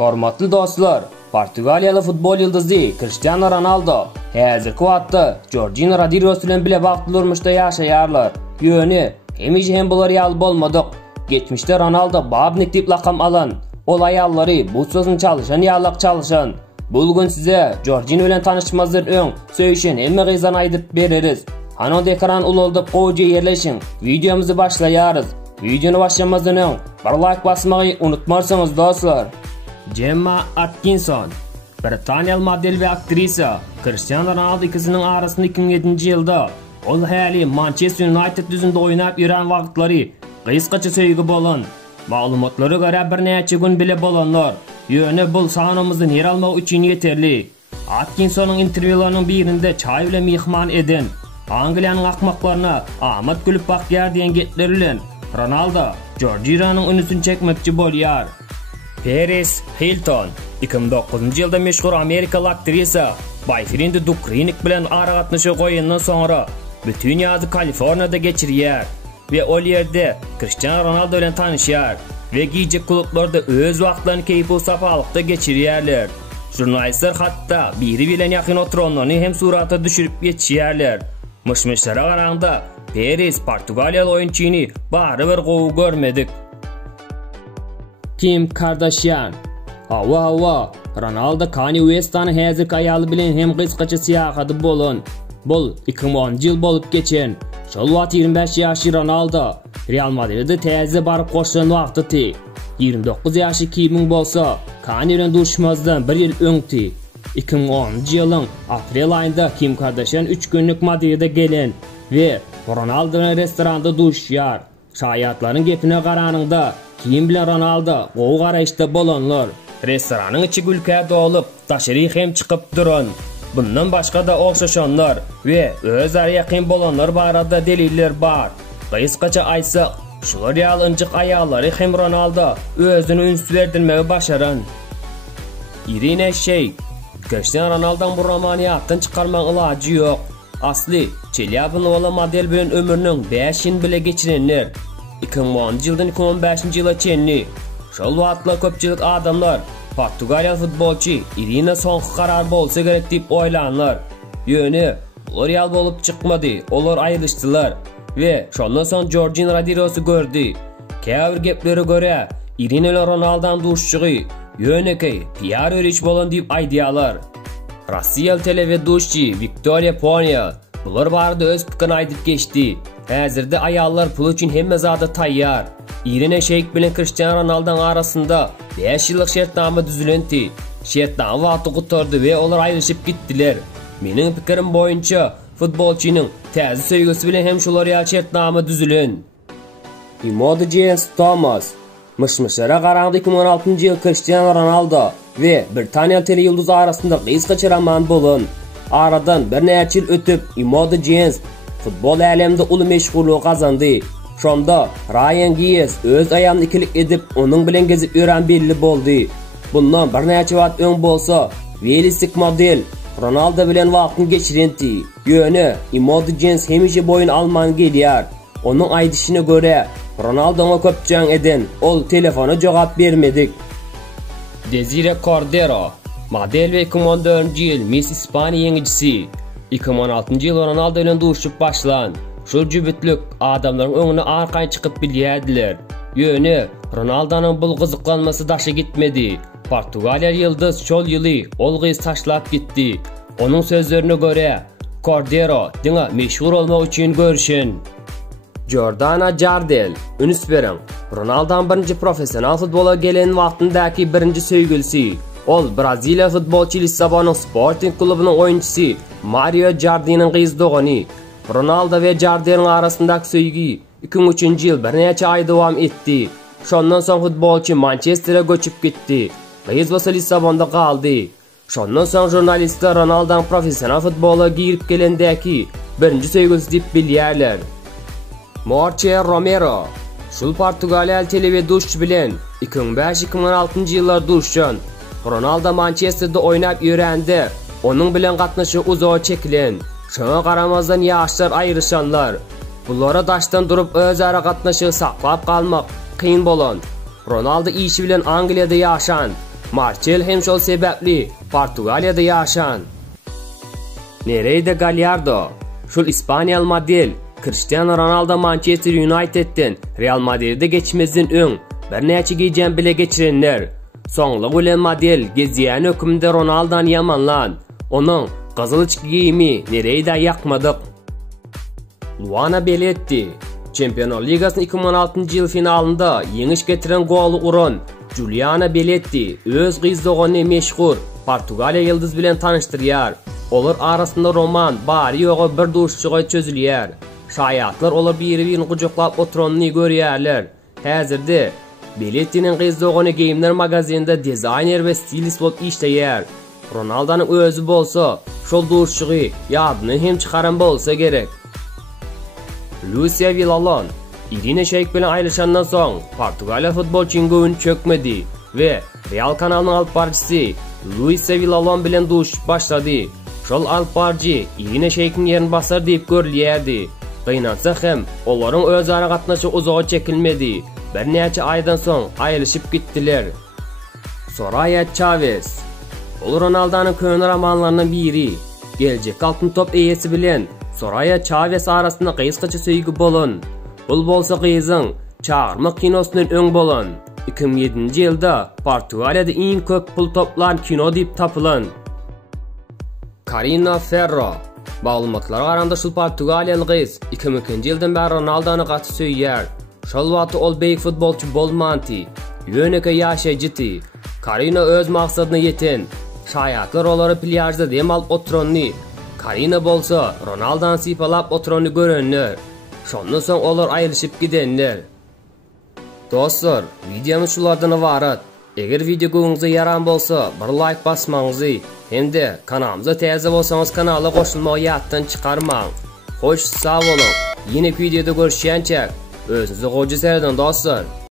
Hormatly dostlar, Portugaliyalı futbol yıldızı Cristiano Ronaldo hazırki wagtda Jorginho Rodriguez bilen bile wagtlarmyşda ýaşaýarlar. Ýöne hemişe hem bular ýaly bolmadyk. Geçmişde Ronaldo babnik dip lakam alan, ol aýallary bu sözüň çalyşan ýalak çalyşan. Bugün size Jorginho bilen tanışmazdan öň söýüşen elme gyzan aýdyp bereriz. Hanod ekran ululdyp goýjy ýerleşiň. Videomuzy başlaýarys. Videonu başlamazdan öň bir like basmagy unutmarsaňyz dostlar. Gemma Atkinson, Britaniyalı model ve aktrisa Cristiano Ronaldo ikisinin arasında 2007 ýylda ol hali Manchester United düzünde oynap ýören wagtlary gysgaça söýgi bolan. Maglumatlara göre bir näçe gün bile bolanlar. Ýöne bul sanymyzdan yer almak üçin ýeterli. Atkinson'un interwýularynyň birinde çay bilen mihman eden Angliýanyň akmaklaryna Ahmet gülüp bakýar diýen getler bilen Ronaldo Jorginho'nun önüsini çekmekçi bolýar. Paris Hilton 2009 ýylda meşhur Amerikalı aktrisa boyfriendi Dukrinik bilen ara gatnaşyp goýandan soňra bütün ýazy Kaliforniýada geçirýär we ol ýerde Cristiano Ronaldo bilen tanışýar we giyjek klublarda öz wagtlaryny keýpi sapalykda geçirýärler. Jurnalistler hatda biri bilen ýakyn oturanlaryny hem surata düşürüp geçýärler. Mışmışlara garanda Paris Portugaliyalı oýunçyny bary bir gowy görmedik. Kim Kardashian. Hawa Ronaldo Kanye West'tan hazırki aýaly bilen hem gysgaça syýahady bolan. Bul 2010 ýyl bolup geçen. Şol wagt 25 ýaşy Ronaldo Real Madrid'e täze baryp goşan wagty. 29 ýaşy kimin bolsa Kanye bilen duruşmazdan bir ýyl öňti. 2010 ýylyň aprel aýynda Kim Kardashian 3 günlük Madrid'e gelen we Ronaldo restoranda duruşýar. Şaýatlaryň gepine garanyňda Kim bilen Ronaldo gowy garaýşda bolanlar. Restoranyň içi gülkä dolup, taşyry hem çykyp duran. Bundan başga da okşaşanlar we özleri ýakyn bolanlar barada deliller bar. Gysgaça aýsak, şular ýaly ynjyk aýallary hem Ronaldo özüni ünsüzlerdirmegi başaran. Irina Shayk, Cristiano Ronaldo'dan bu romaniýatdan çykarmak ilajy ýok. Asly Çelýabyn ola model bilen ömürniň 5 ýyl bile geçirenler. 2010 ýyldan 2015 ýyla çenli. Şol wagtlar köpçülik adamlar Portugaliýaly futbolçy Irina soňky karar bolsa gerek diýip oýlanlar. Ýöne olar ýal bolup çykmady, olar aýrylyşdylar we şondan soň Jorginho Rodriguez'y gördi. Käbir geplere göre Irina ile Ronaldo'dan duşçugy ýöneki PR öriç bolan diýip aýdýarlar. Rossiýaly televeduşçy Viktoria Ponya bular barada öz pikirini aýdyp geçdi. Häzirde aýallar pul üçin hemme zada taýýar. Irina Shayk bilen Cristiano Ronaldo'nun arasında 5 ýyllyk şertnama düzülendi. Şertnama wagty gutardy we olar aýryşyp gitdiler. Meniň pikirim boýunça futbolçynyň täze söýgüsi bilen hem şolar ýa şertnama düzülen. Imogen Thomas mışmışlara garanyňda 2016 ýyl Cristiano Ronaldo we Britaniýa teleyulduzy arasında gysgaça roman bolan. Aradan bir näçe ýyl ötüp Imogen futbol alemde uly meşhurlyk gazandy. Şonda Ryan Giggs öz aýalyny ikilik edip onuň bilen gezip ýören belli boldy. Bundan bir näçe wagt öň bolsa Velistik model Ronaldo bilen wagtyny geçirendi. Ýöne Imogen hemişe boyun alman gelýär. Onuň aýdyşyna göre Ronaldo'ga köpçüň eden ol telefona jogap bermedik. Desire Cordero model we 2014 ýyl Miss Ispaniýa ýeňijisi. 2016 ýyl Ronaldo bilen duruşup başlan. Şol jübütlük adamlaryň öňüne arkaň çykyp bilýärdiler. Ýöne Ronaldo'nun bul gyzyklanmasy daşy gitmedi. Portugaliýa ýyldız şol ýyly ol gys taşlap gitdi. Onuň sözlerine göre Cordero diňe meşhur bolmak üçin görüşen. Jordana Jardel üns beren Ronaldo'dan birinci profesional futbola gelen wagtyndaky birinci söýgülisi. Ol Braziliya futbolçy Lissabon Sporting klubynyň oýunçysy Mario Jardine'nin gyzdogany. Ronaldo we Jardine'nin arasyndaky söýgi 2003 ýyl bir näçe aý dowam etdi. Şondan soň futbolçy Manchester'e göçüp gitdi. Gyz bolsa Lissabonda galdy. Şondan soň jurnalistler Ronaldo'dan profesional futbola girip gelendeki birinci söýgüsi diýip bilýärler. Marcelo Romero şul Portugaliýaly televeduşçy bilen 2005-2016 ýyllar duruşan. Ronaldo Manchester'da oynap ýörende onuň bilen gatnaşy uzağa çekilen. Şoňa garamazdan ýaşlar aýryşanlar. Bulara daşdan durup özara gatnaşy saklap kalmak kıyın bolan. Ronaldo işi bilen Angliýada ýaşan Marcel hem şol sebäpli Portugaliyada ýaşan. Nereide Gallardo, şol İspanyal model Cristiano Ronaldo Manchester United'den Real Madrid'e geçmezden öň bir näçe giýen bile geçirenler. Soňly bilen model gezýän hökümde Ronaldo'dan yamanlan. Onuň gyzyl giýimi nereide ýakmadyk. Luana Belletti Çempionlar Ligasının 2016 yıl finalında yeňiş getiren goly uran Juliana Belletti öz gyzdygyny meşhur Portugaliya ýyldız bilen tanıştyrýar. Olar arasında roman bari ýogy bir duşçuga çözülýär. Şaýatlar olar biri-birini gujaklap oturanyny görýärler. Häzirde Belletti'nin gyzdygyny Gamer magazininde dizayner we stilist bolup işleýär. Ronaldo'nun özü bolsa şol duşçugy ýadyny hem çykaran bolsa gerek. Lucia Villalon Irina Shayk bilen aýryşandan soň Portugaliya futbolçynyň göwüni çökmedi we Real kanalynyň alpbarjysy Lucia Villalon bilen duş başlady. Şol alpbarjy Irina Shayk'in ýerini basar diýip görülýärdi. Gynansa hem olaryň özara gatnaşy uzağa çekilmedi. Bir näçe aýdan soň aýryşyp gitdiler. Soraya Chavez ol Ronaldo'nun köňe romanlarynyň biri. Geljek altyn top eýesi bilen Soraya Chavez arasında gysgaça söýgü bolan. Bul bolsa gyzyň çağırma kinosundan öň bolan. 2007-nji ýylda Portugaliýada iň köp pul toplan kino diýip tapylan. Karina Ferro baglymatlara garanda şol Portugaliýaly gyz 2002-nji ýyldan bäri Ronaldo'ny gaty söýýär. Şol wagty ol beýik futbolçy bolmandy. Ýöneke ýaşaýjydy. Karina öz maksadyna ýeten. Şaýatlar olary plyajda dem alyp oturanyny. Karina bolsa Ronaldo'ny sypalap oturanyny görenler. Şondan soň olar aýryşyp gidenler. Dostlar, videomuz şulardan ibarat. Eger video göňüňize ýaran bolsa, bir like basmaňyzy, hemde kanalymyza täze bolsaňyz kanala goşulmagy ýatdan çykarmaň. Hoş, sag bolun. Ýene videoda görüşýänçä özünüzi goýjy serden dostlar.